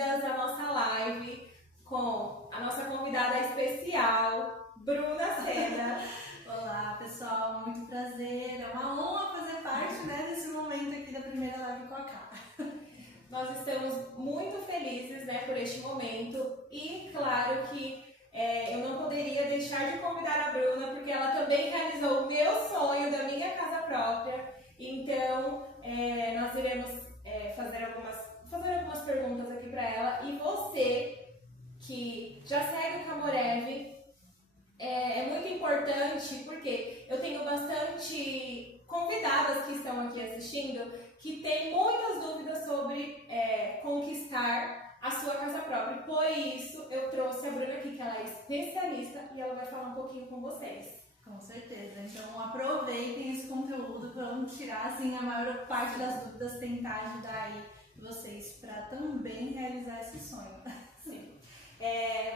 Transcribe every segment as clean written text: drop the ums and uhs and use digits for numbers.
bem-vindas à nossa live com a nossa convidada especial, Bruna Sena. Olá, pessoal, muito prazer. É uma honra fazer parte, desse momento aqui da primeira live com a Ká. Nós estamos muito felizes, por este momento e claro que eu não poderia deixar de convidar a Bruna porque ela também realizou o meu sonho da minha casa própria. Então, nós iremos fazer algumas perguntas aqui para ela. E você que já segue o Camorev, é muito importante porque eu tenho bastante convidadas que estão aqui assistindo que têm muitas dúvidas sobre conquistar a sua casa própria. Por isso, eu trouxe a Bruna aqui, que ela é especialista e ela vai falar um pouquinho com vocês. Com certeza. Então, aproveitem esse conteúdo para tirar assim, a maior parte das dúvidas, tentar ajudar aí vocês para também realizar esse sonho. Sim.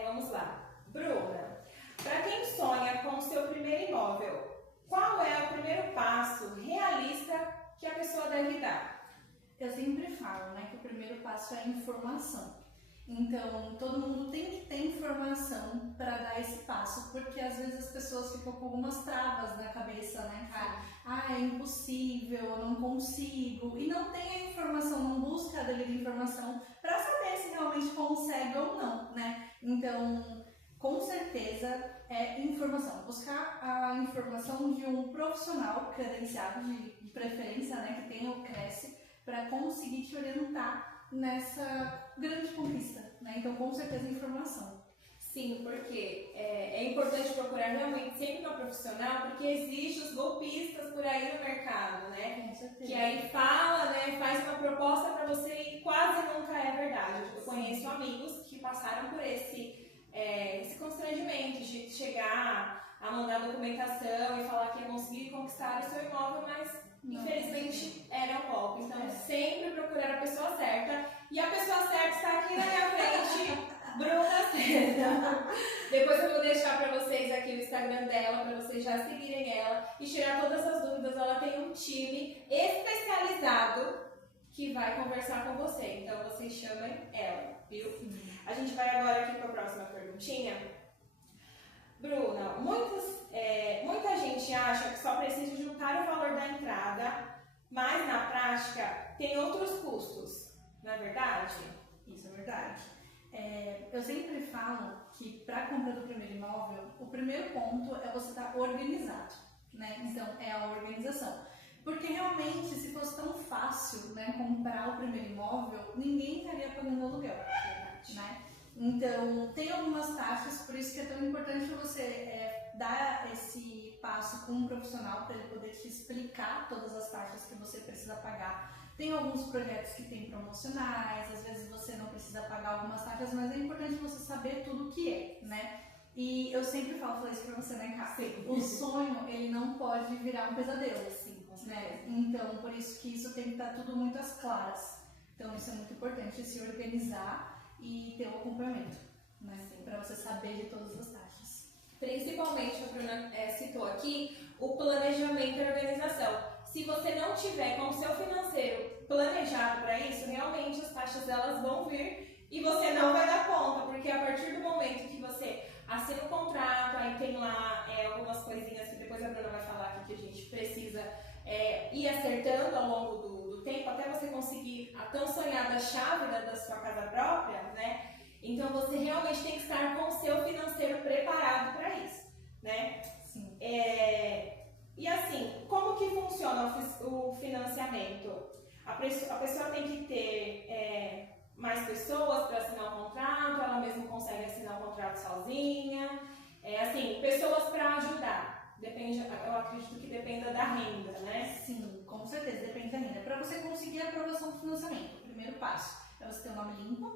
Vamos lá. Bruna, para quem sonha com o seu primeiro imóvel, qual é o primeiro passo realista que a pessoa deve dar? Eu sempre falo, que o primeiro passo é a informação. Então, todo mundo tem que ter informação para dar esse passo, porque às vezes as pessoas ficam com algumas travas na cabeça, cara? É impossível, eu não consigo. E não tem a informação, não busca a devida informação para saber se realmente consegue ou não, Então, com certeza é informação. Buscar a informação de um profissional credenciado, de preferência, que tenha o Cresce, para conseguir te orientar nessa grande conquista, Então, com certeza, informação. Sim, porque é importante procurar realmente sempre uma profissional, porque existem os golpistas por aí no mercado, Com certeza. Que aí fala, faz uma proposta para você e quase nunca é verdade. Eu conheço amigos que passaram por esse constrangimento de chegar a mandar documentação e falar que ia conseguir conquistar o seu imóvel, mas infelizmente era um golpe. Então, sempre procurar a pessoa certa. E a pessoa certa está aqui na minha frente, Bruna Sena. Depois eu vou deixar para vocês aqui o Instagram dela, para vocês já seguirem ela e tirar todas as dúvidas. Ela tem um time especializado que vai conversar com você. Então, vocês chamem ela, viu? A gente vai agora aqui para a próxima perguntinha. Bruna, muita gente acha que só precisa juntar o valor da entrada, mas na prática tem outros custos, não é verdade? Isso é verdade. Eu sempre falo que para a compra do primeiro imóvel, o primeiro ponto é você estar organizado, Então, é a organização. Porque realmente, se fosse tão fácil, comprar o primeiro imóvel, ninguém estaria pagando aluguel, Então, tem algumas taxas, por isso que é tão importante você dar esse passo com um profissional para ele poder te explicar todas as taxas que você precisa pagar. Tem alguns projetos que tem promocionais, às vezes você não precisa pagar algumas taxas, mas é importante você saber tudo o que é, E eu sempre falo isso pra você, Cá? O sonho, ele não pode virar um pesadelo, Então, por isso que isso tem que estar tudo muito às claras. Então, isso é muito importante, se organizar e ter o acompanhamento, para você saber de todas as taxas. Principalmente, a Bruna citou aqui, o planejamento e a organização. Se você não tiver com o seu financeiro planejado para isso, realmente as taxas delas vão vir e você não vai dar conta, porque a partir do momento que você assina o contrato, aí tem lá algumas coisinhas que depois a Bruna vai falar aqui que a gente precisa ir acertando ao longo do tempo, até você conseguir a tão sonhada chave da sua casa própria, Então você realmente tem que estar com o seu financeiro preparado para isso, Sim. E assim, como que funciona o financiamento? A pessoa tem que ter mais pessoas para assinar o contrato, ela mesma consegue assinar o contrato sozinha, pessoas para ajudar. Depende, eu acredito que dependa da renda, Sim, com certeza, depende da renda. Para você conseguir a aprovação do financiamento, o primeiro passo é você ter o nome limpo,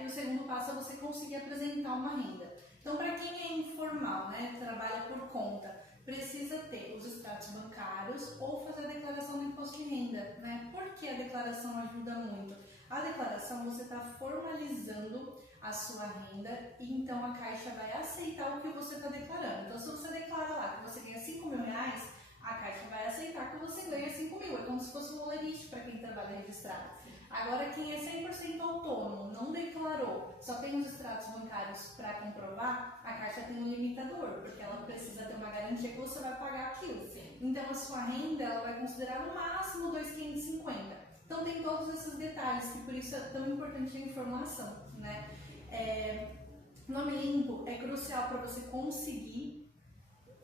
E o segundo passo é você conseguir apresentar uma renda. Então, para quem é informal, trabalha por conta, precisa ter os extratos bancários ou fazer a declaração do imposto de renda, Por que a declaração ajuda muito? A declaração você está formalizando a sua renda e então a Caixa vai aceitar o que você está declarando. Então, se você declara lá que você ganha R$5.000, a Caixa vai aceitar que você ganha 5 mil. É como se fosse um olerite para quem trabalha registrado. Agora, quem é 100% autônomo, não declara só tem os extratos bancários para comprovar, a Caixa tem um limitador, porque ela precisa ter uma garantia que você vai pagar aquilo. Sim. Então a sua renda ela vai considerar no máximo 2.550. Então tem todos esses detalhes, que por isso é tão importante a informação, né? Nome limpo é crucial para você conseguir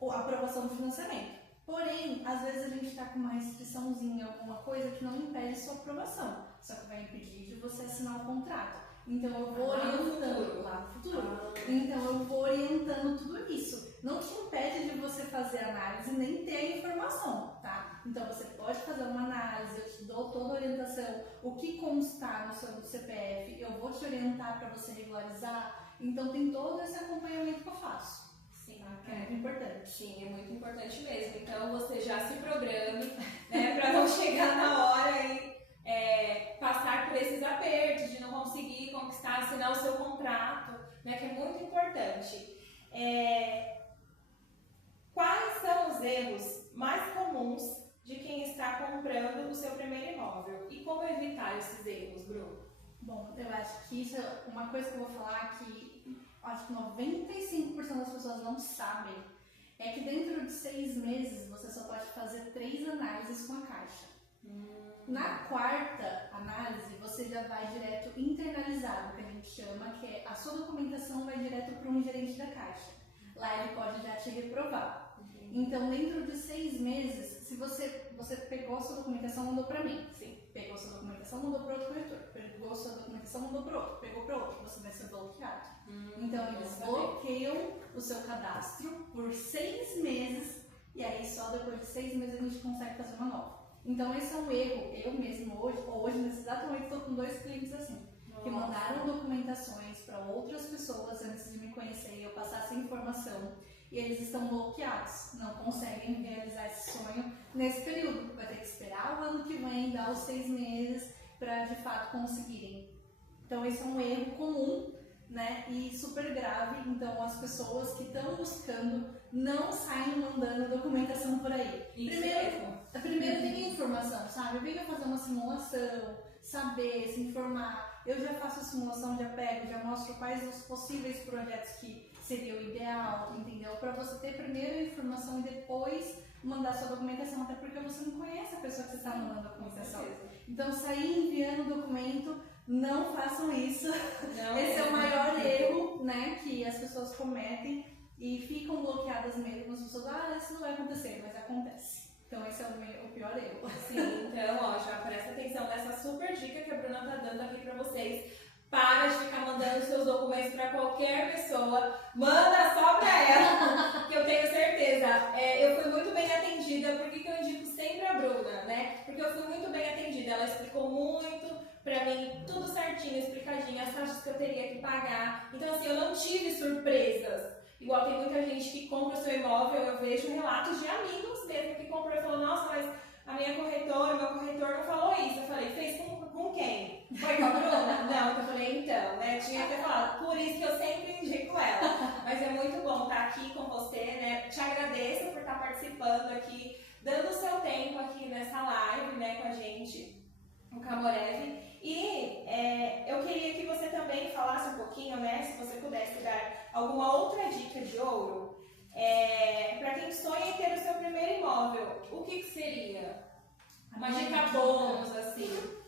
a aprovação do financiamento. Porém, às vezes a gente está com uma restriçãozinha, alguma coisa que não impede sua aprovação, só que vai impedir de você assinar o contrato. Então eu vou orientando lá no futuro. Então eu vou orientando tudo isso. Não te impede de você fazer análise nem ter a informação, tá? Então você pode fazer uma análise, eu te dou toda a orientação, o que constar no seu CPF, eu vou te orientar para você regularizar. Então tem todo esse acompanhamento que eu faço. Sim, que é muito importante. Sim, é muito importante mesmo. Então você já se programe, né, para não chegar na hora e passar por esses apertos de não conseguir conquistar, assinar o seu contrato, né, que é muito importante. Quais são os erros mais comuns de quem está comprando o seu primeiro imóvel? E como evitar esses erros, Bruno? Bom, eu acho que isso é uma coisa que eu vou falar que acho que 95% das pessoas não sabem. É que dentro de 6 meses você só pode fazer 3 análises com a Caixa. Na quarta análise, você já vai direto internalizado, que a gente chama, que é a sua documentação vai direto para um gerente da Caixa. Lá ele pode já te reprovar. Então, dentro de 6 meses, se você pegou a sua documentação, mandou para mim. Sim. Pegou a sua documentação, mandou para outro corretor. Pegou a sua documentação, mandou para outro. Pegou para outro. Você vai ser bloqueado. Então, eles bloqueiam o seu cadastro por 6 meses e aí só depois de 6 meses a gente consegue fazer uma nova. Então, esse é um erro. Eu mesmo hoje nesse exato momento, estou com 2 clientes assim, que mandaram documentações para outras pessoas antes de me conhecer e eu passar essa informação. E eles estão bloqueados, não conseguem realizar esse sonho nesse período. Vai ter que esperar o ano que vem, dar os 6 meses para de fato conseguirem. Então esse é um erro comum, né, e super grave. Então as pessoas que estão buscando não saem mandando documentação por aí. Primeiro tem informação, sabe? Venha fazer uma simulação, saber, se informar. Eu já faço a simulação, já pego, já mostro quais os possíveis projetos que seria o ideal, entendeu? Para você ter primeiro a informação e depois mandar sua documentação, até porque você não conhece a pessoa que você está mandando a documentação. Então, sair enviando o documento, não façam isso. Não, esse é o maior erro, né, que as pessoas cometem e ficam bloqueadas mesmo. As pessoas, isso não vai acontecer, mas acontece. Então, esse é o pior erro. Sim, então, já presta atenção nessa super dica que a Bruna tá dando aqui para vocês. Para de ficar mandando seus documentos para qualquer pessoa, manda só para ela, que eu tenho certeza. Eu fui muito bem atendida, por que eu indico sempre a Bruna, né? Porque eu fui muito bem atendida, ela explicou muito para mim, tudo certinho, explicadinho, as taxas que eu teria que pagar. Então assim, eu não tive surpresas. Igual tem muita gente que compra o seu imóvel, eu vejo relatos de amigos mesmo que comprou e falou, nossa, mas a minha corretora, meu corretor não falou isso. Eu falei, fez com quem? Foi com a Bruna? Não, eu falei, então, né, tinha que ter falado. Por isso que eu sempre indico ela. Mas é muito bom estar aqui com você, né, te agradeço por estar participando aqui, dando o seu tempo aqui nessa live, né, com a gente, o Camorev. E eu queria que você também falasse um pouquinho, né, se você pudesse dar alguma outra dica de ouro, para quem sonha em ter o seu primeiro imóvel, o que seria? Uma dica bônus, assim.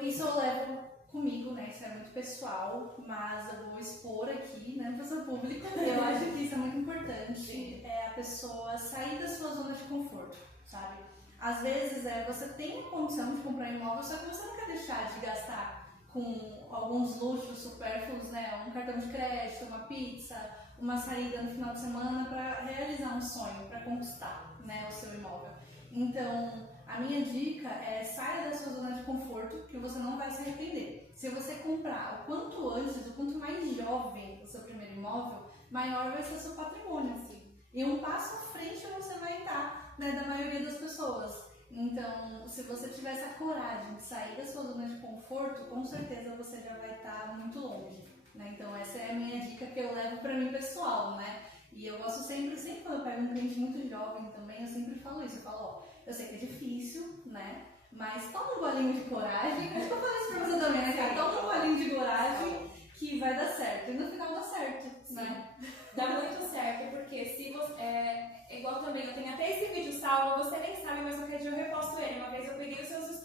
Isso eu levo comigo, né? Isso é muito pessoal, mas eu vou expor aqui, né, para o público. Eu acho que isso é muito importante, a pessoa sair da sua zona de conforto, sabe? Às vezes você tem a condição de comprar imóvel, só que você não quer deixar de gastar com alguns luxos supérfluos, né? Um cartão de crédito, uma pizza, uma saída no final de semana para realizar um sonho, para conquistar, né, o seu imóvel. Então, a minha dica é saia da sua zona de conforto, que você não vai se arrepender. Se você comprar o quanto antes, o quanto mais jovem o seu primeiro imóvel, maior vai ser o seu patrimônio, assim. E um passo à frente você vai estar, né, da maioria das pessoas. Então, se você tiver essa coragem de sair da sua zona de conforto, com certeza você já vai estar muito longe, né? Então, essa é a minha dica que eu levo para mim pessoal, né? E eu gosto sempre quando eu pego um cliente muito jovem também, eu sempre falo isso. Eu falo, eu sei que é difícil, né? Mas toma um golinho de coragem. Acho que eu falei isso pra você também, né, cara? Toma um golinho de coragem.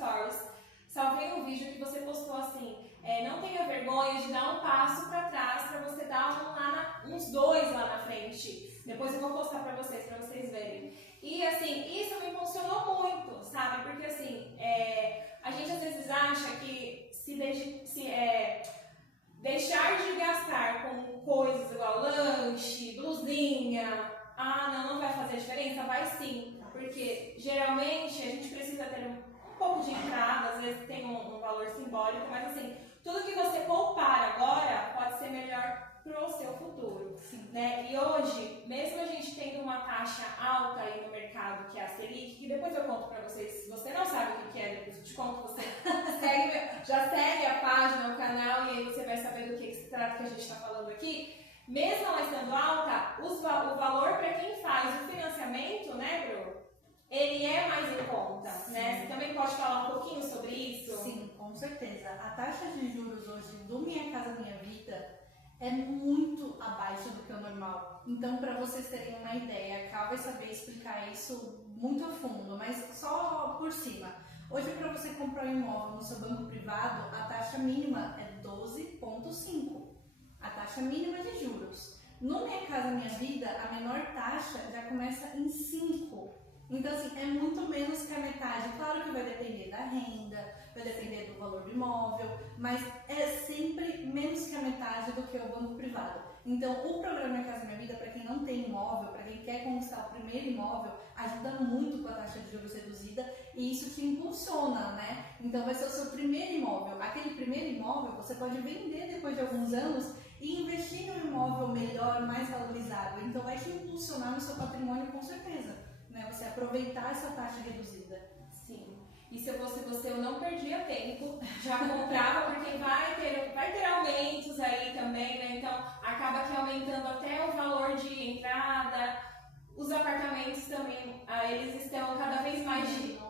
stories, salvei um vídeo que você postou assim, não tenha vergonha de dar um passo para trás para você dar uns dois lá na frente. Depois eu vou postar para vocês verem. E assim, isso me funcionou muito, sabe? Porque assim, a gente às vezes acha que deixar de gastar com coisas igual lanche, blusinha, não vai fazer diferença? Vai sim, porque geralmente a gente precisa ter um pouco de entrada, às vezes tem um valor simbólico, mas assim, tudo que você poupar agora pode ser melhor para o seu futuro, né? E hoje, mesmo a gente tendo uma taxa alta aí no mercado, que é a Selic, que depois eu conto para vocês, se você não sabe o que é, depois eu te conto, você já segue a página, o canal, e aí você vai saber do que se trata que a gente está falando aqui. Mesmo ela estando alta, o valor para quem faz o financiamento, né, Bru? Ele é mais em conta, né? Você também pode falar um pouquinho sobre isso? Sim, com certeza. A taxa de juros hoje do Minha Casa Minha Vida é muito abaixo do que o normal. Então, para vocês terem uma ideia, a Cal vai saber explicar isso muito a fundo, mas só por cima. Hoje, para você comprar um imóvel no seu banco privado, a taxa mínima é 12,5%. A taxa mínima de juros. No Minha Casa Minha Vida, a menor taxa já começa em 5%. Então, assim, é muito menos que a metade. Claro que vai depender da renda, vai depender do valor do imóvel, mas é sempre menos que a metade do que o banco privado. Então, o programa Minha Casa Minha Vida, para quem não tem imóvel, para quem quer conquistar o primeiro imóvel, ajuda muito com a taxa de juros reduzida e isso te impulsiona, né? Então, vai ser o seu primeiro imóvel. Aquele primeiro imóvel, você pode vender depois de alguns anos e investir em um imóvel melhor, mais valorizado. Então, vai te impulsionar no seu patrimônio com certeza. Né, você aproveitar essa taxa reduzida. Sim. E se eu fosse você, eu não perdia tempo, já comprava, porque vai ter aumentos aí também, né? Então acaba que aumentando até o valor de entrada. Os apartamentos também, eles estão cada vez mais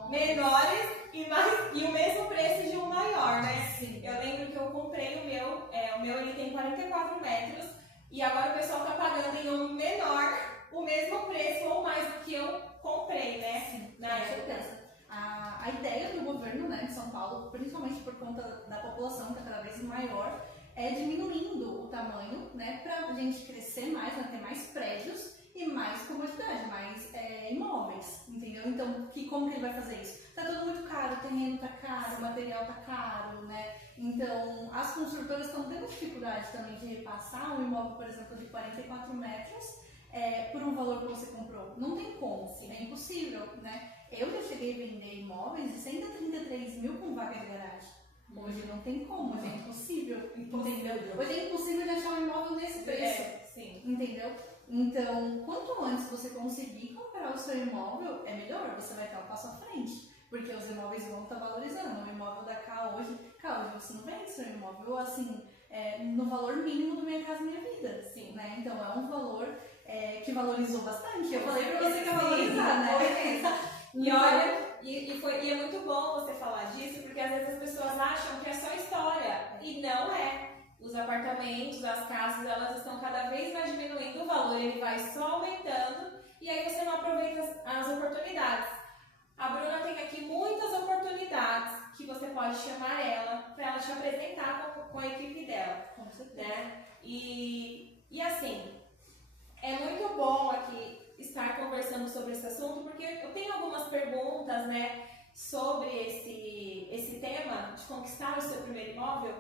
menores e o mesmo preço de um maior, né? Sim. Eu lembro que eu comprei o meu ele tem 44 metros e agora o pessoal está pagando em um menor o mesmo preço ou mais do que eu comprei, né? Sim, na época. A ideia do governo, né, de São Paulo, principalmente por conta da população que é cada vez maior, é diminuindo o tamanho, né, para a gente crescer mais, né, ter mais prédios e mais comodidade, mais imóveis, entendeu? Então, como que ele vai fazer isso? Tá tudo muito caro, o terreno tá caro, o material tá caro, né? Então, as construtoras estão tendo dificuldade também de repassar um imóvel, por exemplo, de 44 metros, por um valor que você comprou. Não tem como, é impossível, né? Eu já cheguei a vender imóveis de 133 mil com vaga de garagem. Hoje não tem como, hoje é impossível, entendeu? Hoje é impossível de achar um imóvel nesse preço, entendeu? Então, quanto antes você conseguir comprar o seu imóvel, é melhor, você vai estar um passo à frente. Porque os imóveis vão estar valorizando. O imóvel da Cá hoje você não vende seu imóvel assim, no valor mínimo do Minha Casa Minha Vida. Sim. Né? Então é um valor que valorizou bastante. Eu falei pra você que ia valorizar, né? E olha, e é muito bom você falar disso, porque às vezes as pessoas acham que é só história. E não é. Os apartamentos, as casas, elas estão cada vez mais diminuindo o valor, ele vai só aumentando e aí você não aproveita as oportunidades. A Bruna tem aqui muitas oportunidades que você pode chamar ela para ela te apresentar com a equipe dela. Com certeza. Né? E assim, é muito bom aqui estar conversando sobre esse assunto, porque eu tenho algumas perguntas, né, sobre esse tema de conquistar o seu primeiro imóvel,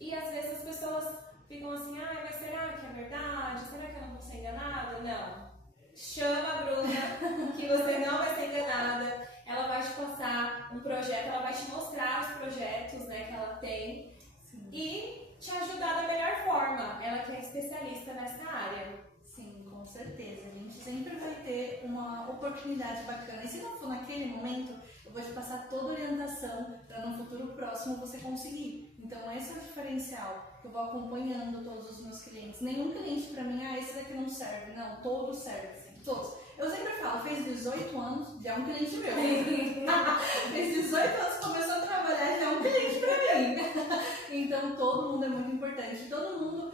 e às vezes as pessoas ficam assim, mas será que é verdade? Será que eu não vou ser enganada? Não. Chama a Bruna, que você não vai ser enganada. Ela vai te passar um projeto, ela vai te mostrar os projetos, né, que ela tem. Sim. E te ajudar da melhor forma. Ela que é especialista nessa área. Sim, com certeza. A gente sempre vai ter uma oportunidade bacana. E se não for naquele momento, eu vou te passar toda a orientação para no futuro próximo você conseguir. Então esse é o diferencial, que eu vou acompanhando todos os meus clientes. Nenhum cliente para mim, esse daqui não serve. Não, todos servem. Todos. Eu sempre falo, fez 18 anos, já é um cliente meu. Fez 18 anos, começou a trabalhar, já é um cliente para mim. Então todo mundo é muito importante. Todo mundo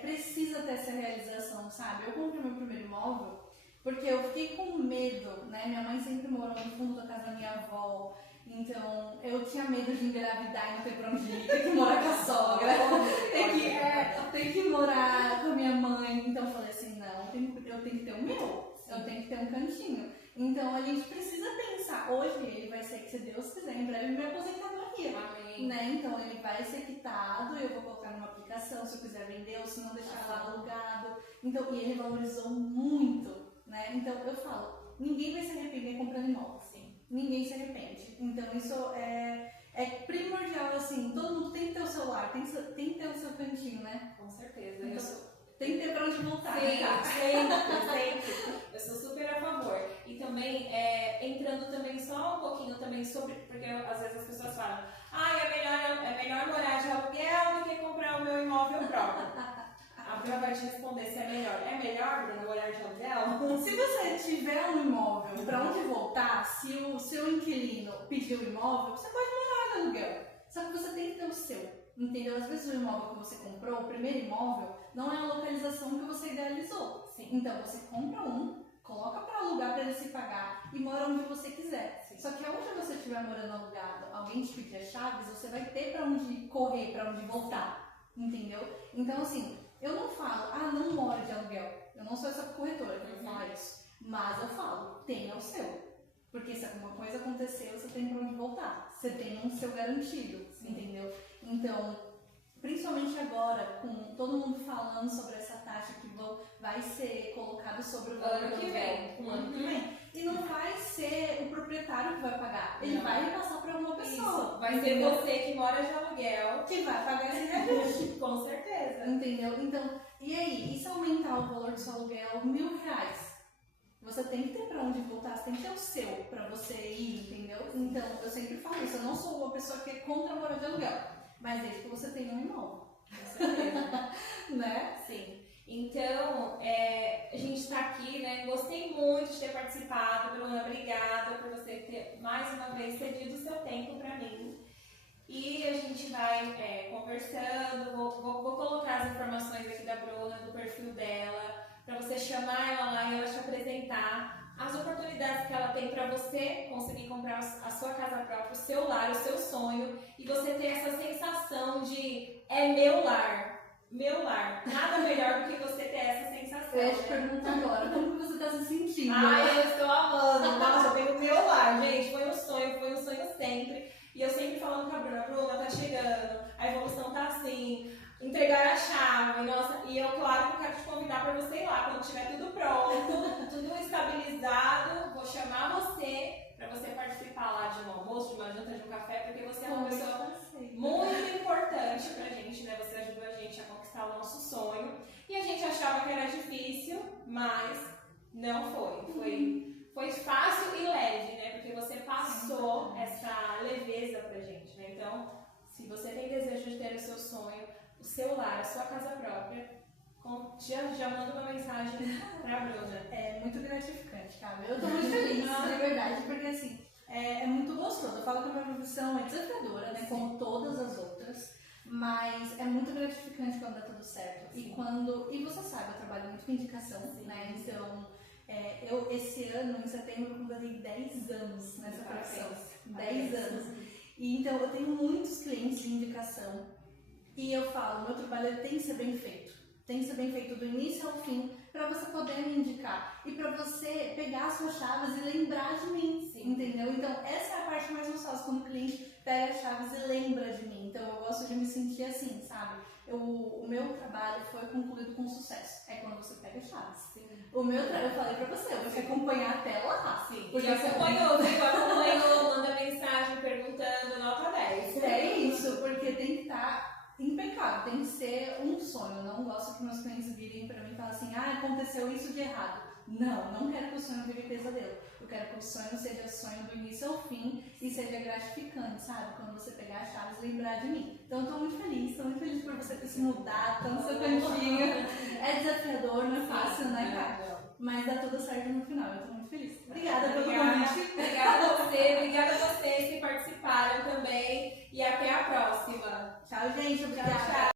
precisa ter essa realização, sabe? Eu comprei meu primeiro imóvel porque eu fiquei com medo, né? Minha mãe sempre morou no fundo da casa da minha avó. Então, eu tinha medo de engravidar e não ter pra onde ir, ter que morar com a sogra, ter que morar com a minha mãe. Então, eu falei assim, não, eu tenho que ter o meu, eu tenho que ter um cantinho. Então, a gente precisa pensar, hoje ele vai ser, que se Deus quiser, em breve minha aposentadoria. Amém. Né? Então, ele vai ser quitado, eu vou colocar numa aplicação, se eu quiser vender ou se não deixar lá alugado. Então, e ele valorizou muito, né? Então, eu falo, ninguém vai se arrepender comprando imóvel. Ninguém se arrepende. Então isso é primordial, assim, todo mundo tem que ter o seu lar, tem que ter o seu cantinho, né? Com certeza. Então, tem que ter pra onde voltar. Sim, né? sempre. Eu sou super a favor. E também, entrando também só um pouquinho também sobre, porque às vezes as pessoas falam, é melhor morar de aluguel do que comprar o meu imóvel próprio. A Bruna vai te responder se é melhor. É melhor, Bruna, morar de aluguel? Se você tiver um imóvel pra onde voltar, se o seu inquilino pedir o imóvel, você pode morar de aluguel. Só que você tem que ter o seu. Entendeu? Às vezes o imóvel que você comprou, o primeiro imóvel, não é a localização que você idealizou. Sim. Então você compra um, coloca para alugar para ele se pagar e mora onde você quiser. Sim. Só que onde você estiver morando alugado, alguém te pedir as chaves, você vai ter para onde correr, para onde voltar. Entendeu? Então assim, eu não falo, não moro de aluguel. Eu não sou essa corretora que vai falar isso. Mas eu falo, tenha o seu. Porque se alguma coisa acontecer, você tem para onde voltar. Você tem um seu garantido, entendeu? Então, principalmente agora, com todo mundo falando sobre essa taxa que vai ser colocada sobre o valor ano que vem. O ano que vem. E não vai ser o proprietário que vai pagar. Ele vai repassar para uma pessoa. Isso. Vai ser você que mora de aluguel que vai pagar esse reajuste. Com certeza. Entendeu? Então, e aí? E se aumentar o valor do seu aluguel R$1.000? Você tem que ter pra onde voltar, você tem que ter o seu pra você ir, entendeu? Então, eu sempre falo isso, eu não sou uma pessoa que é contra morar de aluguel, mas desde que você tenha um imóvel. Com certeza. Né? Sim. Então, a gente tá aqui, né? Gostei muito de ter participado, Bruna, obrigada por você ter, mais uma vez, cedido o seu tempo pra mim. E a gente vai conversando, vou colocar as informações aqui da Bruna, do perfil dela, para você chamar ela lá e ela te apresentar as oportunidades que ela tem para você conseguir comprar a sua casa própria, o seu lar, o seu sonho, e você ter essa sensação de meu lar. Nada melhor do que você ter essa sensação. Eu ia te perguntar agora, como que você está se sentindo? Eu estou amando. Nossa, eu tenho o meu lar, gente. Foi um sonho sempre. E eu sempre falando com a Bruna, tá chegando, a evolução tá assim, entregar a chave, nossa, e eu, claro, que eu quero te convidar para você ir lá, quando tiver tudo pronto, tudo estabilizado, vou chamar você para você participar lá de um almoço, de uma janta, de um café, porque você é uma pessoa muito importante pra gente, né? Você ajudou a gente a conquistar o nosso sonho. E a gente achava que era difícil, mas não foi. Foi fácil e leve, né? Porque você passou essa leveza pra gente, né? Então, se você tem desejo de ter o seu sonho, o seu lar, a sua casa própria, já manda uma mensagem pra Bruna. É muito gratificante, cara. Eu tô muito feliz, de verdade, porque assim, é muito gostoso. Eu falo que a minha profissão é desafiadora, né? Como todas as outras. Mas é muito gratificante quando dá tudo certo. E você sabe, eu trabalho muito com indicação, né? Então, esse ano, em setembro, eu completei 10 anos nessa profissão. 10 anos. E então, eu tenho muitos clientes de indicação. E eu falo, meu trabalho tem que ser bem feito. Tem que ser bem feito do início ao fim, para você poder me indicar. E para você pegar as suas chaves e lembrar de mim, entendeu? Então, essa é a parte mais gostosa, quando o cliente pega as chaves e lembra de mim. Então, eu gosto de me sentir assim, sabe? O meu trabalho foi concluído com sucesso. É quando você pega as chaves. Eu falei pra você, eu vou te acompanhar até lá. Sim, porque e acompanhou, manda mensagem perguntando, nota 10. É isso, porque tem que estar impecável, tem que ser um sonho. Eu não gosto que meus clientes virem pra mim e falem assim, aconteceu isso de errado. Não quero que o sonho vire pesadelo. Eu quero que o sonho seja sonho do início ao fim e seja gratificante, sabe? Quando você pegar as chaves e lembrar de mim. Então eu tô muito feliz por você ter se mudado, tá no seu cantinho. É desafiador, não é fácil, né, cara? Mas dá tudo certo no final, eu tô muito feliz. Obrigada pelo convite. Obrigada a vocês que participaram também. E até a próxima. Tchau, gente. Obrigada. Tchau.